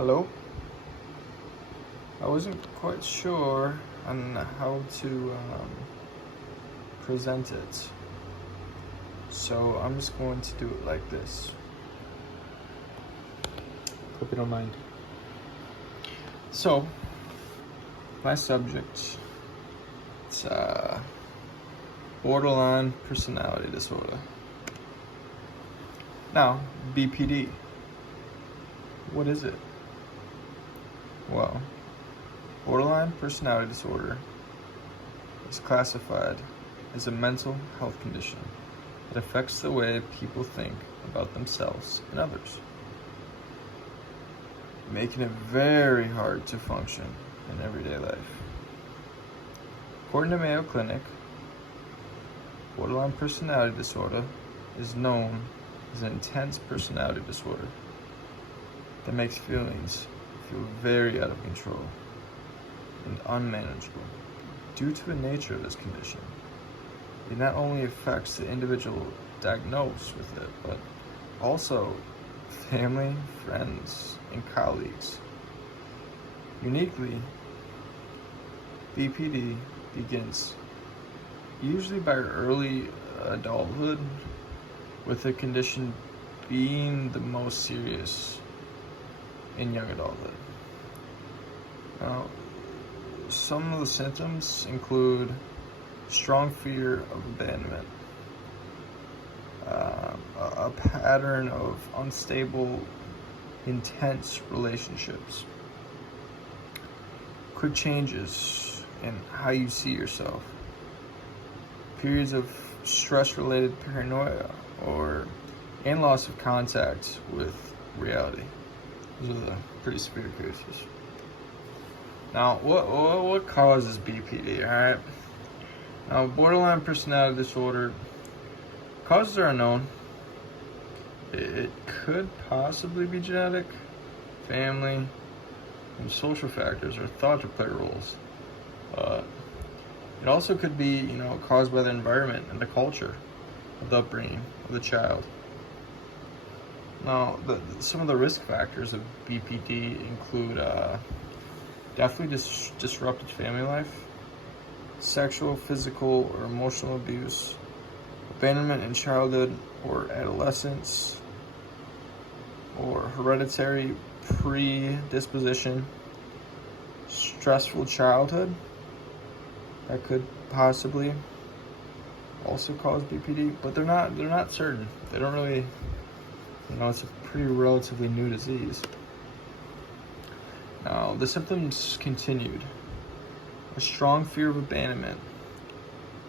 Hello? I wasn't quite sure on how to present it, so I'm just going to do it like this. Hope you don't mind. So, my subject, it's borderline personality disorder. Now, BPD, what is it? Well, borderline personality disorder is classified as a mental health condition that affects the way people think about themselves and others, making it very hard to function in everyday life. According to Mayo Clinic, borderline personality disorder is known as an intense personality disorder that makes feelings feel very out of control and unmanageable. Due to the nature of this condition, it not only affects the individual diagnosed with it, but also family, friends, and colleagues. Uniquely, BPD begins usually by early adulthood, with the condition being the most serious in young adulthood. Now, some of the symptoms include strong fear of abandonment, a pattern of unstable, intense relationships, quick changes in how you see yourself, periods of stress-related paranoia and loss of contact with reality. Those are the pretty severe cases. Now, what causes BPD, all right? Now, borderline personality disorder, causes are unknown. It could possibly be genetic, family, and social factors are thought to play roles. It also could be, caused by the environment and the culture of the upbringing of the child. Now, some of the risk factors of BPD include definitely disrupted family life, sexual, physical, or emotional abuse, abandonment in childhood or adolescence, or hereditary predisposition, stressful childhood that could possibly also cause BPD, but they're not certain. They don't really, it's a pretty relatively new disease. Now, the symptoms continued: a strong fear of abandonment,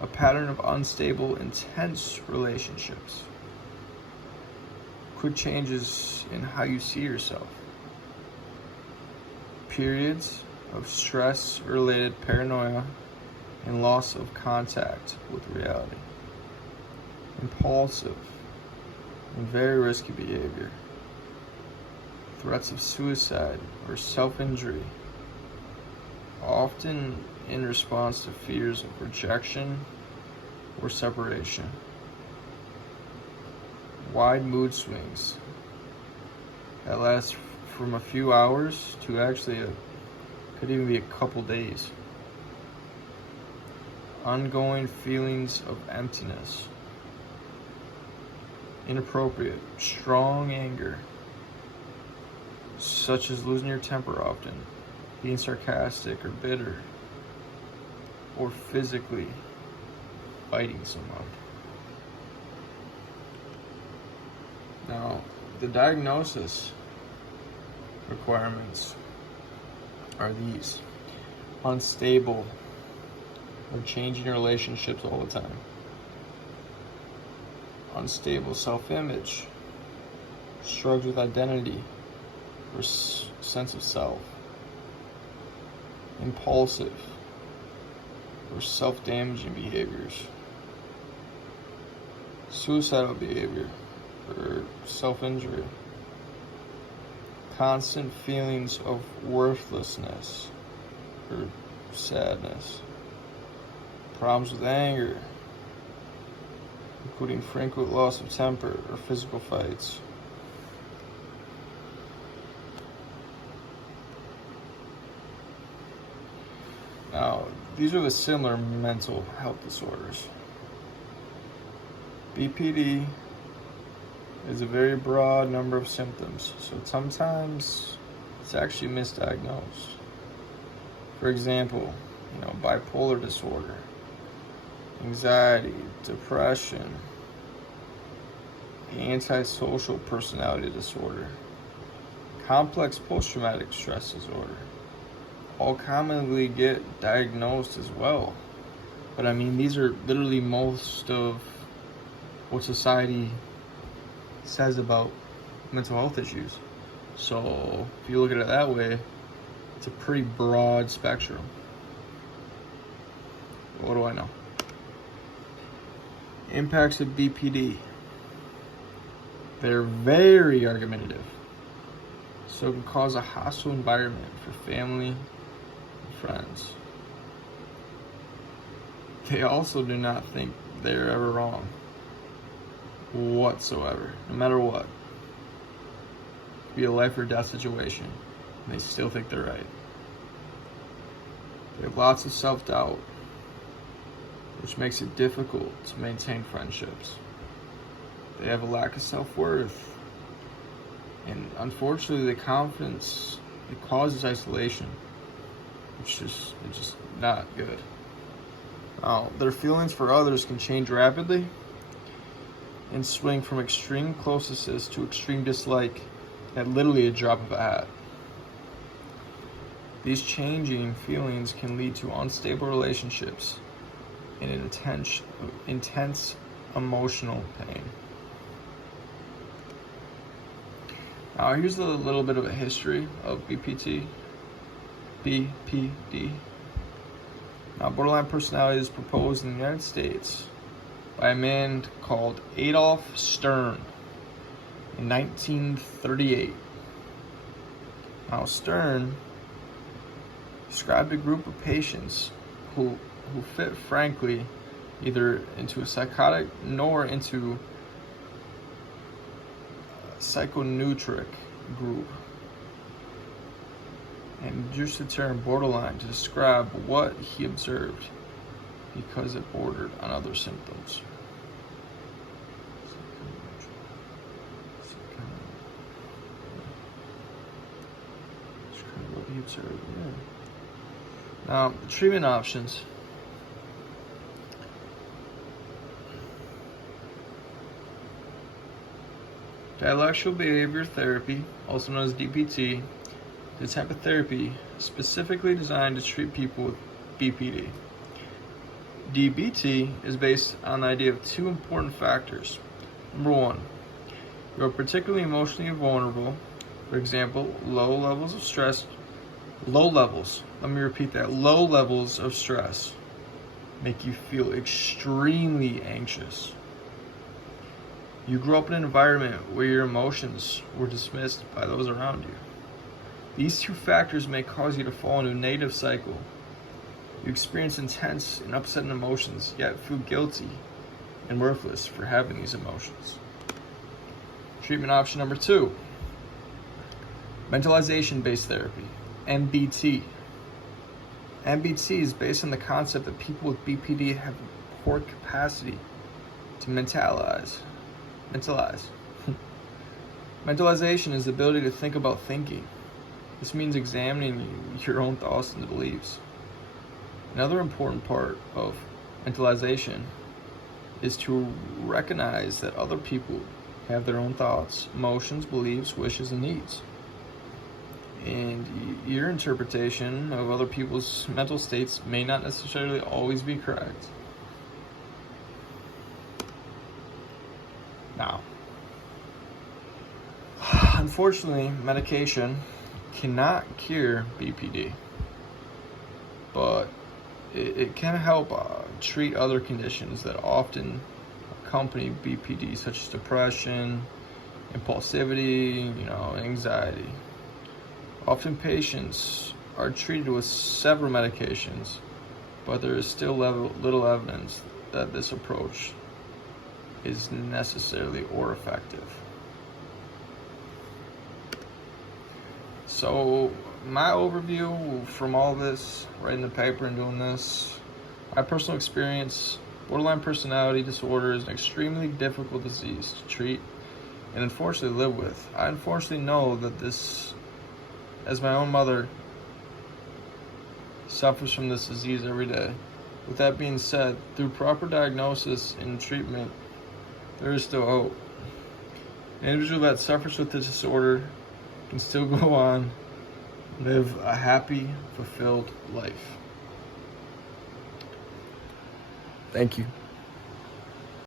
a pattern of unstable, intense relationships, quick changes in how you see yourself, periods of stress-related paranoia and loss of contact with reality, impulsive and very risky behavior, threats of suicide or self-injury, often in response to fears of rejection or separation, wide mood swings that last from a few hours to could even be a couple days, ongoing feelings of emptiness, inappropriate, strong anger, such as losing your temper often, being sarcastic or bitter, or physically biting someone. Now, the diagnosis requirements are these: unstable or changing relationships all the time, unstable self-image, struggles with identity or sense of self, impulsive or self-damaging behaviors, suicidal behavior or self-injury, constant feelings of worthlessness or sadness, problems with anger, including frequent loss of temper or physical fights, Now, these are the similar mental health disorders. BPD is a very broad number of symptoms, so sometimes it's actually misdiagnosed. For example, bipolar disorder, anxiety, depression, antisocial personality disorder, complex post-traumatic stress disorder, all commonly get diagnosed as well. But these are literally most of what society says about mental health issues. So if you look at it that way, it's a pretty broad spectrum. What do I know? Impacts of BPD. They're very argumentative, so it can cause a hostile environment for family and friends. They also do not think they're ever wrong whatsoever, no matter what. It could be a life or death situation, and they still think they're right. They have lots of self-doubt, which makes it difficult to maintain friendships. They have a lack of self-worth, and unfortunately the confidence, it causes isolation, which is just not good. Now, their feelings for others can change rapidly and swing from extreme closeness to extreme dislike at literally a drop of a hat. These changing feelings can lead to unstable relationships and intense emotional pain. Now, here's a little bit of a history of BPD. Now, borderline personality is proposed in the United States by a man called Adolf Stern in 1938. Now, Stern described a group of patients who fit, frankly, either into a psychotic nor into psychoneurotic group, and used the term borderline to describe what he observed because it bordered on other symptoms. Describe what he observed. Yeah. Now, treatment options. Dialectical behavior therapy, also known as DBT, is a type of therapy specifically designed to treat people with BPD. DBT is based on the idea of two important factors. Number one, you are particularly emotionally vulnerable. For example, low levels of stress make you feel extremely anxious. You grew up in an environment where your emotions were dismissed by those around you. These two factors may cause you to fall into a negative cycle. You experience intense and upsetting emotions, yet feel guilty and worthless for having these emotions. Treatment option number two, mentalization-based therapy, MBT. MBT is based on the concept that people with BPD have a poor capacity to mentalize. Mentalization is the ability to think about thinking. This means examining your own thoughts and beliefs. Another important part of mentalization is to recognize that other people have their own thoughts, emotions, beliefs, wishes, and needs. And your interpretation of other people's mental states may not necessarily always be correct. Now, unfortunately, medication cannot cure BPD, but it can help treat other conditions that often accompany BPD, such as depression, impulsivity, anxiety. Often patients are treated with several medications, but there is still little evidence that this approach is necessarily or effective. So my overview from all this, writing the paper and doing this, my personal experience, borderline personality disorder is an extremely difficult disease to treat and unfortunately live with. I unfortunately know that this, as my own mother, suffers from this disease every day. With that being said, through proper diagnosis and treatment, there is still hope. An individual that suffers with this disorder can still go on, live a happy, fulfilled life. Thank you.